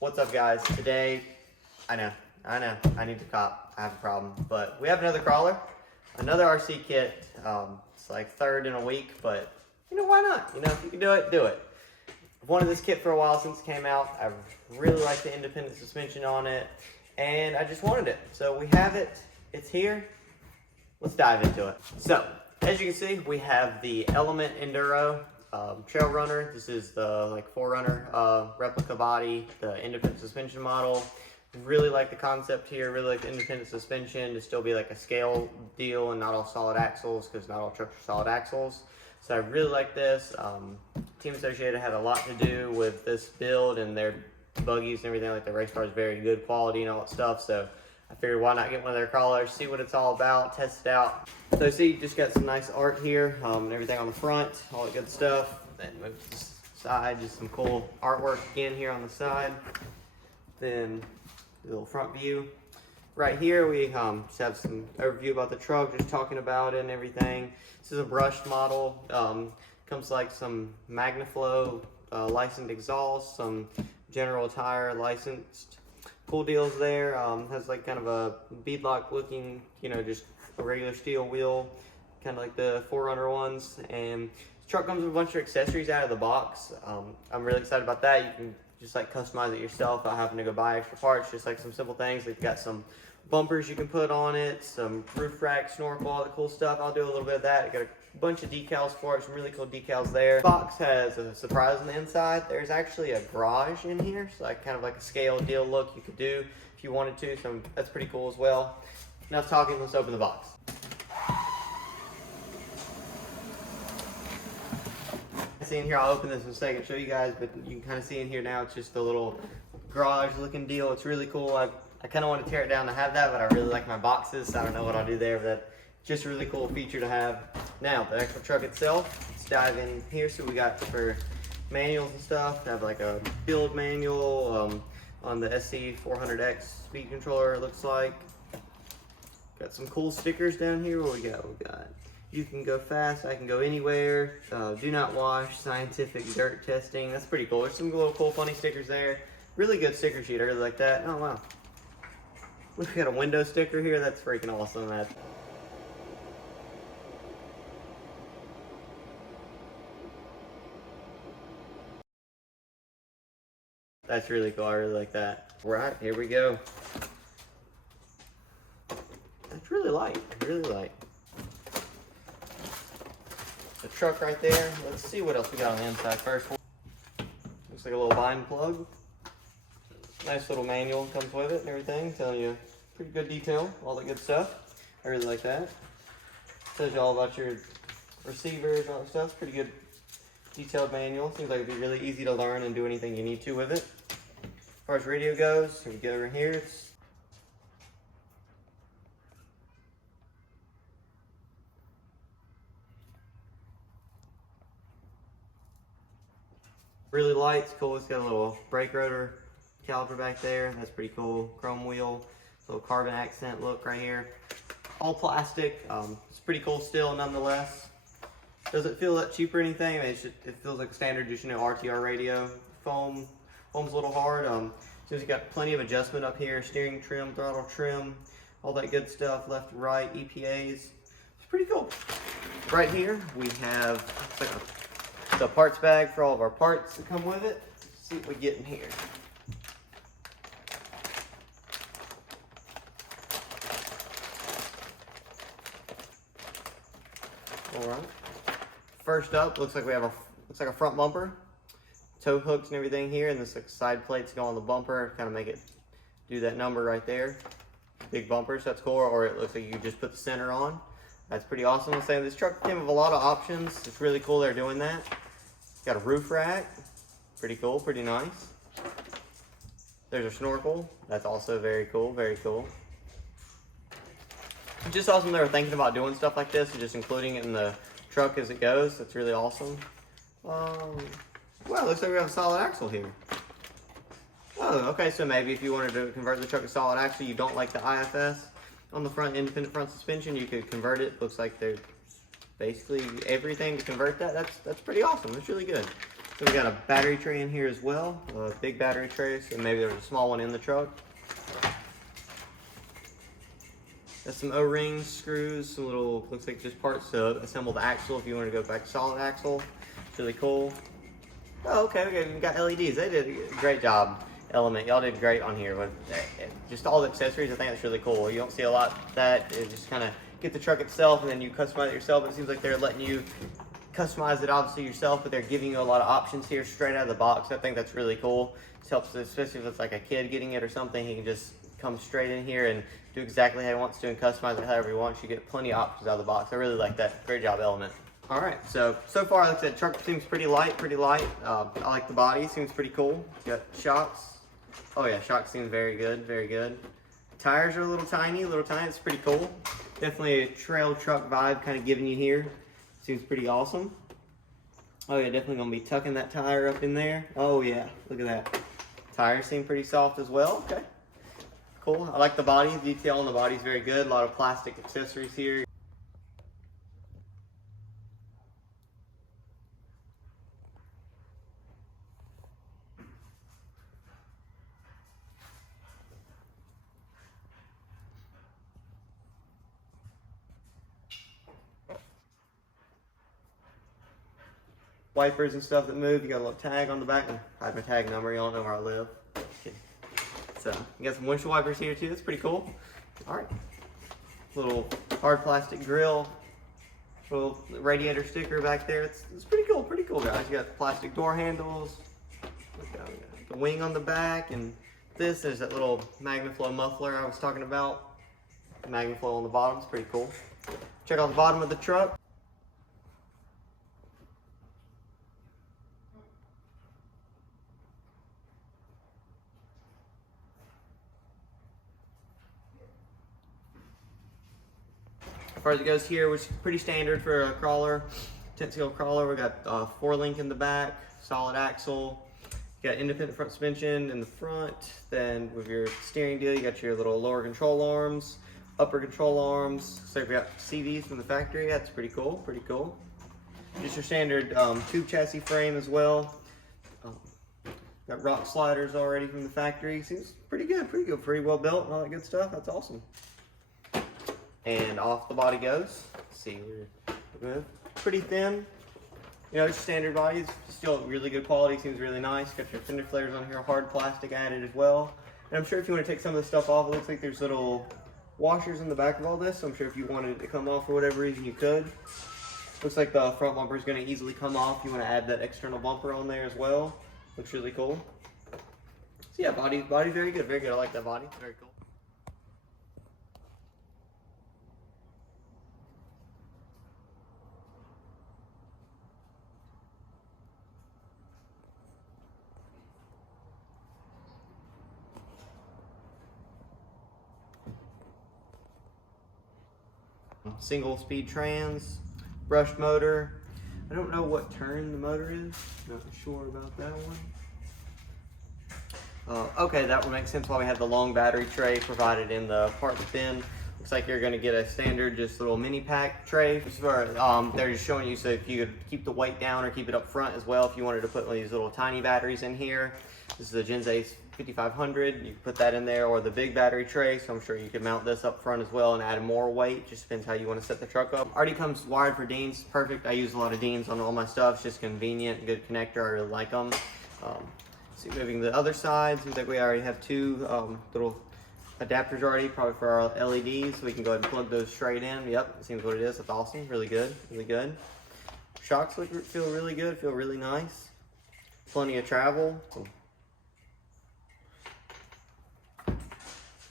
What's up, guys? Today, I know, I need to cop. I have a problem, but we have another crawler, another RC kit. It's like third in a week, but why not? If you can do it, do it. I've wanted this kit for a while since it came out. I really like the independent suspension on it, and I just wanted it. So we have it. It's here. Let's dive into it. So, as you can see, we have the Element Enduro Trail Runner. This is the Forerunner replica body, the independent suspension model. Really like the concept here. Really like the independent suspension to still be like a scale deal and not all solid axles, because not all trucks are solid axles. So I really like this. Team Associated had a lot to do with this build, and their buggies and everything, like the race car is very good quality and all that stuff. So I figured why not get one of their crawlers, see what it's all about, test it out. So see, just got some nice art here, and everything on the front, all that good stuff. Then move to the side, just some cool artwork again here on the side. Then the little front view. Right here we just have some overview about the truck, just talking about it and everything. This is a brushed model. Comes like some MagnaFlow licensed exhaust, some General Tire licensed. Cool deals there. Has like kind of a beadlock looking, just a regular steel wheel, kind of like the Forerunner ones. And this truck comes with a bunch of accessories out of the box. I'm really excited about that. You can just customize it yourself without having to go buy extra parts. Just like some simple things. They've got some bumpers you can put on it, some roof rack, snorkel, all the cool stuff. I'll do a little bit of that. I got a bunch of decals for it, some really cool decals there. The box has a surprise on the inside. There's actually a garage in here, so kind of like a scale deal look you could do if you wanted to, so that's pretty cool as well. Enough talking, let's open the box. See in here, I'll open this in a second, show you guys, but you can kind of see in here now, it's just a little garage looking deal. It's really cool. I kind of want to tear it down to have that, but I really like my boxes, so I don't know what I'll do there, but that's just a really cool feature to have. Now, the actual truck itself, let's dive in here. So we got for manuals and stuff, have like a build manual on the SC400X speed controller, it looks like. Got some cool stickers down here. What we got? You can go fast, I can go anywhere, do not wash, scientific dirt testing. That's pretty cool. There's some little cool funny stickers there. Really good sticker sheet, I really like that. Oh wow. We've got a window sticker here, that's freaking awesome. That's really cool, I really like that. Right, here we go. That's really light, really light. The truck right there. Let's see what else we got on the inside first. Looks like a little bind plug. Nice little manual comes with it and everything, telling you pretty good detail, all the good stuff. I really like that. Tells you all about your receivers and all that stuff. Pretty good detailed manual. Seems like it'd be really easy to learn and do anything you need to with it. As far as radio goes, if you get over here, it's really light. It's cool. It's got a little brake rotor caliper back there. That's pretty cool. Chrome wheel, little carbon accent look right here. All plastic. It's pretty cool still, nonetheless. Doesn't feel that cheap or anything. I mean, it feels like a standard, just RTR radio. Foam's a little hard. So it's got plenty of adjustment up here. Steering trim, throttle trim, all that good stuff. Left, right, EPAs. It's pretty cool. Right here we have the parts bag for all of our parts that come with it. Let's see what we get in here. All right. First up, looks like a front bumper, tow hooks and everything here, and this side plates go on the bumper, kind of make it do that number right there. Big bumpers, that's cool. Or it looks like you just put the center on. That's pretty awesome. I'm saying this truck came with a lot of options. It's really cool they're doing that. Got a roof rack, pretty cool, pretty nice. There's a snorkel, that's also very cool, very cool. Just awesome they were thinking about doing stuff like this and just including it in the truck as it goes. That's really awesome. Well, it looks like we have a solid axle here. Oh, okay, so maybe if you wanted to convert the truck to solid axle, you don't like the IFS on the front, independent front suspension, you could convert it. Looks like there's basically everything to convert that. That's pretty awesome. That's really good. So we got a battery tray in here as well, a big battery tray, so maybe there's a small one in the truck. Got some O-rings, screws, some little, looks like just parts to assemble the axle if you want to go back to solid axle. It's really cool. Oh, okay, we got LEDs. They did a great job, Element. Y'all did great on here with just all the accessories. I think that's really cool. You don't see a lot of that. It just kind of get the truck itself and then you customize it yourself. It seems like they're letting you customize it obviously yourself, but they're giving you a lot of options here straight out of the box. I think that's really cool. This helps, especially if it's like a kid getting it or something. He can just come straight in here and do exactly how he wants to and customize it however he wants. You get plenty of options out of the box. I really like that. Great job, Element. All right, so far, like I said, truck seems pretty light, I like the body, seems pretty cool. Got shocks. Oh yeah, shocks seem very good, very good. Tires are a little tiny, it's pretty cool. Definitely a trail truck vibe kind of giving you here. Seems pretty awesome. Oh yeah, definitely gonna be tucking that tire up in there. Oh yeah, look at that. Tires seem pretty soft as well, okay. Cool, I like the body, the detail on the body is very good. A lot of plastic accessories here. Wipers and stuff that move. You got a little tag on the back. I have my tag number. You all know where I live. So you got some windshield wipers here too. That's pretty cool. All right. Little hard plastic grill. Little radiator sticker back there. It's pretty cool. Pretty cool, guys. You got plastic door handles. The wing on the back, and there's that little MagnaFlow muffler I was talking about. MagnaFlow on the bottom. It's pretty cool. Check out the bottom of the truck. As far as it goes here, which is pretty standard for a crawler, 10-seal crawler, we got 4-link in the back, solid axle, you got independent front suspension in the front, then with your steering deal, you got your little lower control arms, upper control arms, so we got CVs from the factory. That's pretty cool, pretty cool. Just your standard tube chassis frame as well. Got rock sliders already from the factory. Seems pretty good, pretty well built and all that good stuff. That's awesome. And off the body goes. Let's see, we're pretty thin. You know, it's standard bodies, still really good quality, seems really nice. Got your fender flares on here, hard plastic added as well. And I'm sure if you want to take some of this stuff off, it looks like there's little washers in the back of all this. So I'm sure if you wanted it to come off for whatever reason, you could. Looks like the front bumper is going to easily come off. You want to add that external bumper on there as well. Looks really cool. So yeah, body very good, very good. I like that body, very cool. Single speed trans, brushed motor. I don't know what turn the motor is. Not sure about that one. Okay, that would make sense why we have the long battery tray provided in the part bin. Looks like you're gonna get a standard just little mini pack tray. They're just showing you so if you could keep the weight down or keep it up front as well if you wanted to put one of these little tiny batteries in here. This is a Genzace 5500, you can put that in there, or the big battery tray, so I'm sure you could mount this up front as well and add more weight. Just depends how you want to set the truck up. Already comes wired for Deans, perfect. I use a lot of Deans on all my stuff. It's just convenient, good connector, I really like them. See, moving to the other side, seems like we already have two little adapters already, probably for our LEDs, so we can go ahead and plug those straight in. Yep, it seems what it is. That's awesome, really good, really good. Shocks feel really good, feel really nice. Plenty of travel.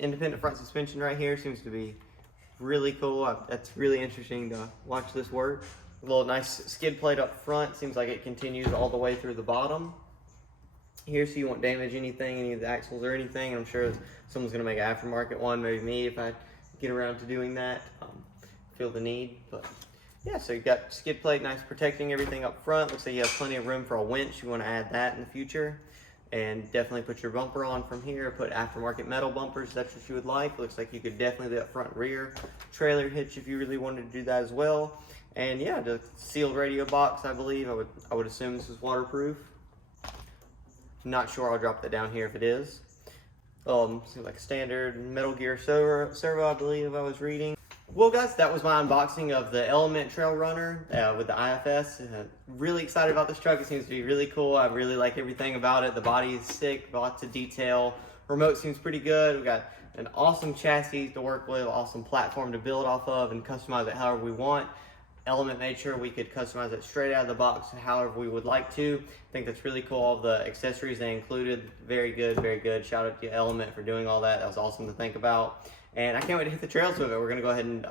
Independent front suspension right here seems to be really cool. That's really interesting to watch this work. A little nice skid plate up front. Seems like it continues all the way through the bottom here, so you won't damage anything, any of the axles or anything. I'm sure someone's gonna make an aftermarket one, maybe me if I get around to doing that. Feel the need, but yeah, so you've got skid plate, nice protecting everything up front. Looks like you have plenty of room for a winch. You want to add that in the future. And definitely put your bumper on from here. Put aftermarket metal bumpers, that's what you would like. Looks like you could definitely do that front rear trailer hitch if you really wanted to do that as well. And yeah, the sealed radio box, I believe. I would assume this is waterproof. Not sure, I'll drop that down here if it is. Seems like a standard Metal Gear servo, I believe I was reading. Well guys, that was my unboxing of the Element Trail Runner with the IFS. Really excited about this truck. It seems to be really cool. I really like everything about it. The body is sick, lots of detail. Remote seems pretty good. We got an awesome chassis to work with, awesome platform to build off of and customize it however we want. Element made sure we could customize it straight out of the box however we would like to. I think that's really cool. All the accessories they included, very good, very good. Shout out to Element for doing all that. That was awesome to think about. And I can't wait to hit the trails with it. We're gonna go ahead and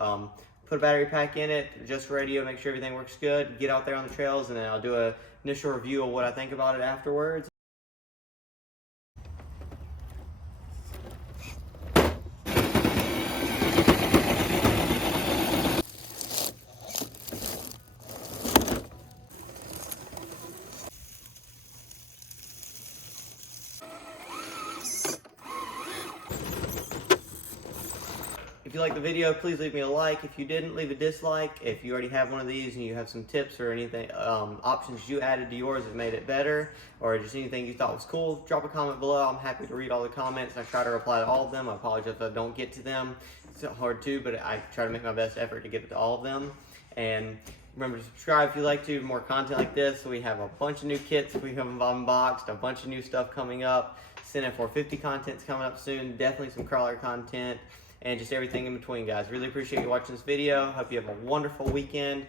put a battery pack in it, adjust radio, make sure everything works good, get out there on the trails, and then I'll do an initial review of what I think about it afterwards. If you liked the video, please leave me a like. If you didn't, leave a dislike. If you already have one of these and you have some tips or anything, options you added to yours that made it better, or just anything you thought was cool, drop a comment below. I'm happy to read all the comments. I try to reply to all of them. I apologize if I don't get to them. It's hard too, but I try to make my best effort to get to all of them. And remember to subscribe if you like to, more content like this. So we have a bunch of new kits we have unboxed, a bunch of new stuff coming up. Cinnamon 450 content's coming up soon. Definitely some crawler content and just everything in between, guys. Really appreciate you watching this video. Hope you have a wonderful weekend.